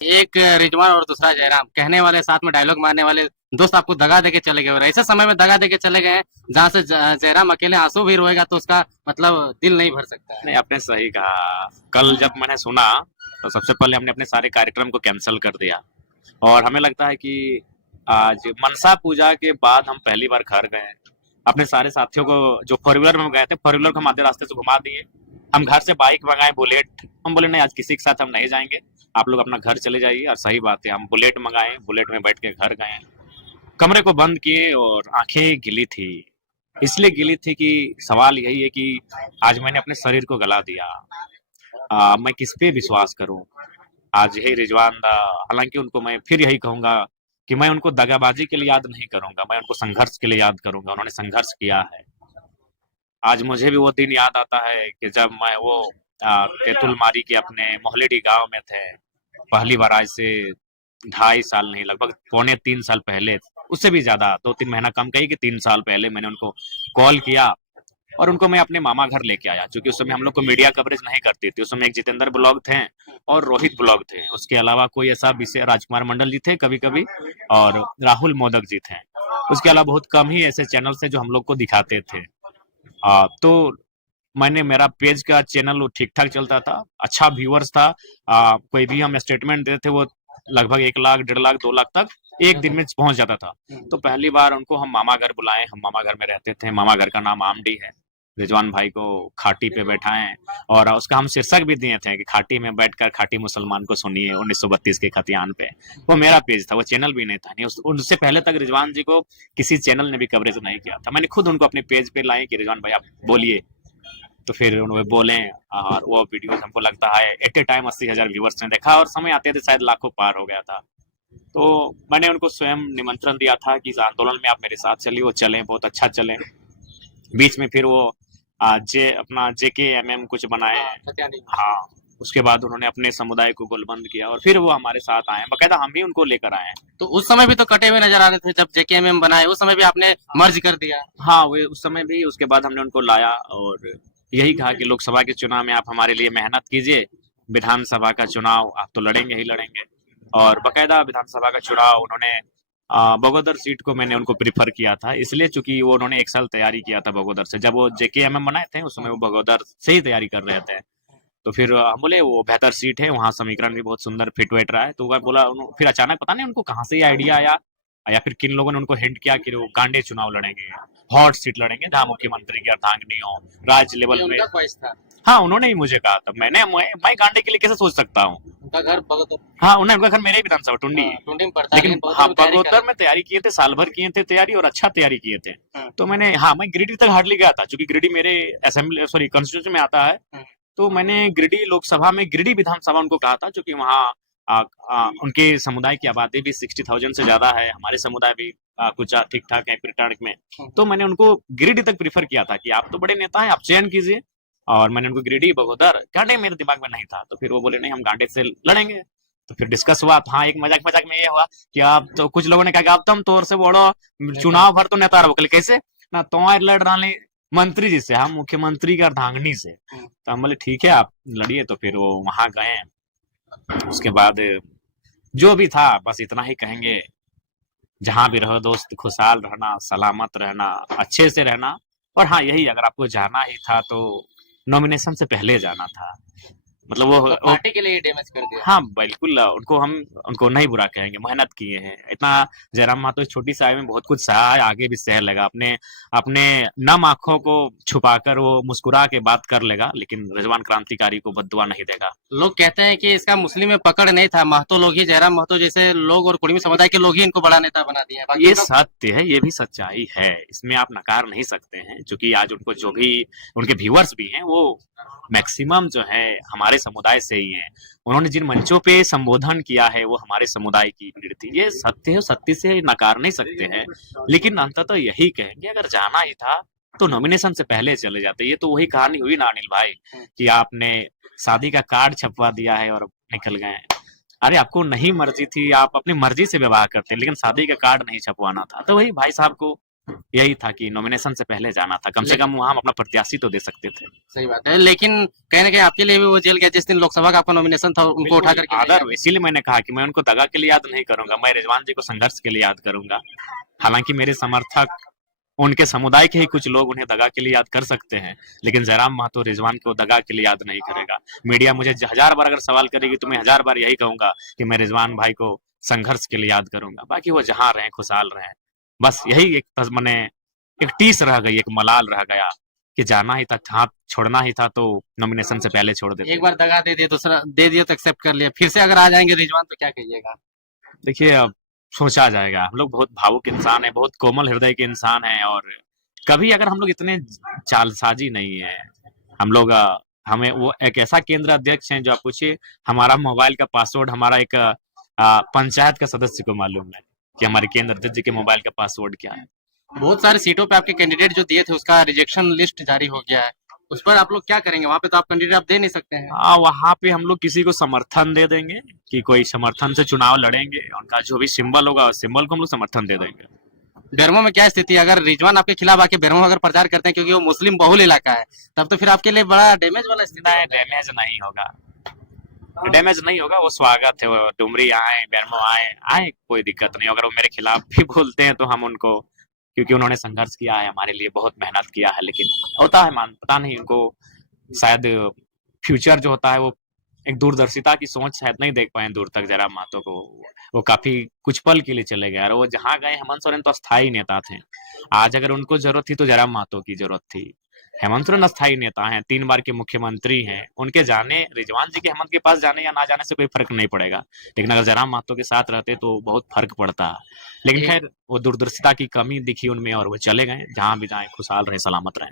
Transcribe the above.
एक रिजवान और दूसरा जयराम, कहने वाले साथ में डायलॉग मारने वाले दोस्त आपको दगा देके चले गए, और ऐसे समय में दगा देके चले गए हैं जहाँ से जयराम अकेले आंसू भी रोएगा तो उसका मतलब दिल नहीं भर सकता है। नहीं, आपने सही कहा। कल जब मैंने सुना तो सबसे पहले हमने अपने सारे कार्यक्रम को कैंसिल कर दिया। और हमें लगता है कि आज मनसा पूजा के बाद हम पहली बार घर गए। अपने सारे साथियों को, जो फोर व्हीलर में गए थे, फोर व्हीलर को हम आधे रास्ते से घुमा दिए। हम घर से बाइक मंगाए बुलेट। हम बोले नहीं, आज किसी के साथ हम नहीं जाएंगे, आप लोग अपना घर चले जाइए। और सही बात है, हम बुलेट मंगाए, बुलेट में बैठ के घर गए। कमरे को बंद किए और आंखें गिली थी। इसलिए गिली थी कि सवाल यही है कि आज मैंने अपने शरीर को गला दिया। मैं किस पे विश्वास करूं? आज यही रिजवान दा। हालांकि उनको मैं फिर यही कहूंगा कि मैं उनको दगाबाजी के लिए याद नहीं करूंगा, मैं उनको संघर्ष के लिए याद करूंगा। उन्होंने संघर्ष किया है। आज मुझे भी वो दिन याद आता है कि जब मैं वो तेतुलमारी के अपने मोहलेडी गांव में थे। पहली बार, आज से 2.5 साल नहीं, लगभग 2.25 3 साल पहले, उससे भी ज्यादा, 2-3 महीना कम कही कि 3 साल पहले मैंने उनको कॉल किया और उनको मैं अपने मामा घर लेके आया। क्योंकि उस समय हम लोग को मीडिया कवरेज नहीं करती थी। उस समय एक जितेंद्र ब्लॉग थे और रोहित ब्लॉग थे। उसके अलावा कोई ऐसा विषय, राजकुमार मंडल जी थे कभी कभी, और राहुल मोदक जी थे। उसके अलावा बहुत कम ही ऐसे चैनल थे जो हम लोग को दिखाते थे। तो मैंने, मेरा पेज का चैनल वो ठीक ठाक चलता था, अच्छा व्यूअर्स था। कोई भी हम स्टेटमेंट देते थे वो लगभग 1 लाख, 1.5 लाख, 2 लाख तक एक दिन में पहुंच जाता था। तो पहली बार उनको हम मामा घर बुलाए। हम मामा घर में रहते थे। मामा घर का नाम आमडी है। रिजवान भाई को खाटी पे बैठाएं और उसका हम शीर्षक भी दिए थे कि खाटी में बैठकर खाटी मुसलमान को सुनिए 1932 के खतियान पे। वो मेरा पेज था, वो चैनल भी नहीं था। नहीं, उससे पहले तक रिजवान जी को किसी चैनल ने भी कवरेज नहीं किया था। मैंने खुद उनको अपने पेज पे लाए कि रिजवान भाई आप बोलिए। तो फिर उन्होंने बोले और वो वीडियो हमको लगता है एट ए टाइम 80,000 व्यूवर्स ने देखा, और समय आते थे शायद लाखों पार हो गया था। तो मैंने उनको स्वयं निमंत्रण दिया था कि इस आंदोलन में आप मेरे साथ चलिए। वो चले, बहुत अच्छा चले। बीच में फिर वो अपना JKMM कुछ बनाए। हाँ, उसके बाद उन्होंने अपने समुदाय को गोलबंद किया और फिर वो हमारे साथ आए। बकायदा हम ही उनको लेकर आए। तो उस समय भी तो कटे हुए नजर आ रहे थे जब JKMM बनाए, उस समय भी आपने मर्ज कर दिया। हाँ, वो उस समय भी। उसके बाद हमने उनको लाया और यही कहा कि लोकसभा के चुनाव में आप हमारे लिए मेहनत कीजिए, विधानसभा का चुनाव आप तो लड़ेंगे ही लड़ेंगे। और बकायदा विधानसभा का चुनाव उन्होंने, बगोदर सीट को मैंने उनको प्रीफर किया था, इसलिए चूंकि वो उन्होंने 1 साल तैयारी किया था बगोदर से। जब वो JKMM बनाए थे उस समय वो बगोदर से ही तैयारी कर रहे थे। तो फिर हम बोले वो बेहतर सीट है, वहाँ समीकरण भी बहुत सुंदर फिट वेट रहा है। तो वह बोला फिर अचानक पता नहीं उनको कहाँ से ये आइडिया आया, या फिर किन लोगों ने उनको हिंट किया कि वो गांडे चुनाव लड़ेंगे, हॉट सीट लड़ेंगे जहाँ मुख्यमंत्री की अर्धांगिनी हो, राज्य ये लेवल में। उनका ख्वाहिश था। हाँ, उन्होंने ही मुझे कहा था। मैं गांडे के लिए कैसे सोच सकता हूँ? उनका घर बगोदर। हाँ, उनका घर मेरे ही विधानसभा टुंडी है। टुंडी में पड़ता है, लेकिन लेकिन हाँ, बगोदर में तैयारी कर बगोदर में तैयारी किए थे, साल भर किए थे तैयारी और अच्छा तैयारी किए थे। हम्म, तो मैंने, हाँ, मैं गिरिडीह तक हार्डली गया था क्योंकि गिरिडीह मेरे असेंबली, सॉरी, कॉन्स्टिट्यूशन में आता है। हम्म। तो मैंने गिरिडीह लोकसभा में, गिरिडीह विधानसभा उनको कहा था, क्योंकि वहाँ उनके समुदाय की आबादी भी 60,000 से ज्यादा है। हमारे समुदाय भी कुछ ठीक ठाक है प्रिटार्क में। तो मैंने उनको गिरिडीह तक प्रीफर किया था कि आप तो बड़े नेता हैं, आप चयन कीजिए। और मैंने उनको गिरिडीह, बगोदर, गांडे मेरे दिमाग में नहीं था। तो फिर वो बोले नहीं, हम गांडे से लड़ेंगे। तो फिर डिस्कस हुआ। हाँ, एक मजाक मजाक में ये हुआ कि आप तो, कुछ लोगों ने कहा कि आप तो हम तोर से बोलो चुनाव भर तो नेता रहो। कैसे ना, तो लड़ रहा मंत्री जी से, हम मुख्यमंत्री की अर्धांगिनी से। तो हम बोले ठीक है, आप लड़िए। तो फिर वो वहां गए। उसके बाद जो भी था बस इतना ही कहेंगे, जहां भी रहो दोस्त, खुशहाल रहना, सलामत रहना, अच्छे से रहना। और हाँ, यही, अगर आपको जाना ही था तो नॉमिनेशन से पहले जाना था। मतलब मतलब वो पार्टी के लिए डैमेज कर दिया। हाँ, बिल्कुल। उनको नहीं बुरा कहेंगे, मेहनत किए हैं इतना। जयराम महतो इस छोटी सी आयु में बहुत कुछ सहा है, आगे भी सह लेगा। अपने अपने नम आंखों को छुपाकर वो मुस्कुरा के बात कर लेगा, लेकिन रिजवान क्रांतिकारी को बद्दुआ नहीं देगा। लोग कहते हैं कि इसका मुस्लिम में पकड़ नहीं था, महतो लोग ही, जयराम महतो जैसे लोग और कुर्मी समुदाय के लोग ही इनको बड़ा नेता बना दिया है, बाकी ये उनका। सत्य है, ये भी सच्चाई है, इसमें आप नकार नहीं सकते हैं। क्योंकि आज उनको जो भी उनके व्यूअर्स भी हैं वो मैक्सिमम जो है हमारे समुदाय से ही हैं। उन्होंने जिन मंचों पे संबोधन किया है वो हमारे समुदाय की भीड़ थी। ये सत्य है, सत्य से नकार नहीं सकते हैं। लेकिन अंततः यही कहेंगे, अगर जाना ही था तो नॉमिनेशन से पहले चले जाते। ये तो वही कहानी हुई ना अनिल भाई, कि आपने शादी का कार्ड छपवा दिया है और निकल गए। अरे, आपको नहीं मर्जी थी, आप अपनी मर्जी से विवाह करते, लेकिन शादी का कार्ड नहीं छपवाना था। तो वही भाई साहब को यही था कि नॉमिनेशन से पहले जाना था, कम से कम वहां हम अपना प्रत्याशी तो दे सकते थे। सही बात है, लेकिन कहीं ना कहीं आपके लिए भी वो जेल गया जिस दिन लोकसभा का आपका नॉमिनेशन था, उनको उठा करके ले आदर, गया। इसीलिए मैंने कहा कि मैं उनको दगा के लिए याद नहीं करूंगा, मैं रिजवान जी को संघर्ष के लिए याद करूंगा। हालांकि मेरे समर्थक, उनके समुदाय के ही कुछ लोग उन्हें दगा के लिए याद कर सकते हैं, लेकिन जयराम महतो रिजवान को दगा के लिए याद नहीं करेगा। मीडिया मुझे 1000 बार अगर सवाल करेगी तो मैं 1000 बार यही कहूंगा कि मैं रिजवान भाई को संघर्ष के लिए याद करूंगा। बाकी वो जहां रहे खुशहाल रहे, बस यही एक मैंने एक टीस रह गई, एक मलाल रह गया कि जाना ही था, हाथ छोड़ना ही था तो नॉमिनेशन से पहले छोड़ देते। एक बार दगा दे दिया, दूसरा दे दिया तो एक्सेप्ट कर लिया, फिर से अगर आ जाएंगे रिजवान तो क्या कहिएगा? देखिए, अब सोचा जाएगा। हम लोग बहुत भावुक इंसान है, बहुत कोमल हृदय के इंसान हैं, और कभी अगर हम लोग इतने चालसाजी नहीं है। हम लोग हमें वो एक ऐसा केंद्र अध्यक्ष हैं जो आप पूछिए, हमारा मोबाइल का पासवर्ड हमारा एक पंचायत का सदस्य को मालूम है कि हमारे केंद्र अध्यक्ष जी के मोबाइल का पासवर्ड क्या है। बहुत सारी सीटों पे आपके कैंडिडेट जो दिए थे उसका रिजेक्शन लिस्ट जारी हो गया है, उस पर आप लोग क्या करेंगे? वहां पे तो आप कैंडिडेट आप दे नहीं सकते हैं। हाँ, वहां पे हम लोग किसी को समर्थन दे देंगे कि कोई समर्थन से चुनाव लड़ेंगे, उनका जो भी सिंबल होगा उस सिंबल को हम लोग समर्थन दे देंगे। बेरमो में क्या स्थिति है? अगर रिजवान आपके खिलाफ आके बेरमो में अगर प्रचार करते हैं, क्योंकि वो मुस्लिम बहुल इलाका है, तब तो फिर आपके लिए बड़ा डैमेज वाला स्थिति नहीं, होगा। डैमेज नहीं होगा, डैमेज नहीं होगा। वो स्वागत है, वो डुमरी आए, बेरमो आए आए, कोई दिक्कत नहीं। अगर वो मेरे खिलाफ भी बोलते हैं तो हम उनको, क्योंकि उन्होंने संघर्ष किया है हमारे लिए, बहुत मेहनत किया है, लेकिन होता है मान, पता नहीं उनको शायद फ्यूचर जो होता है वो एक दूरदर्शिता की सोच शायद नहीं देख पाए दूर तक जयराम महतो को। वो काफी कुछ पल के लिए चले गए, और वो जहां गए, हेमंत सोरेन तो अस्थायी नेता थे। आज अगर उनको जरूरत थी तो जयराम महतो की जरूरत थी। हेमंत सोरेन अस्थायी नेता हैं, 3 बार के मुख्यमंत्री हैं, उनके जाने, रिजवान जी के हेमंत के पास जाने या ना जाने से कोई फर्क नहीं पड़ेगा, लेकिन अगर जयराम महतो के साथ रहते तो बहुत फर्क पड़ता। लेकिन खैर, वो दूरदर्शिता की कमी दिखी उनमें और वो चले गए, जहां भी जाए खुशहाल रहे, सलामत रहे।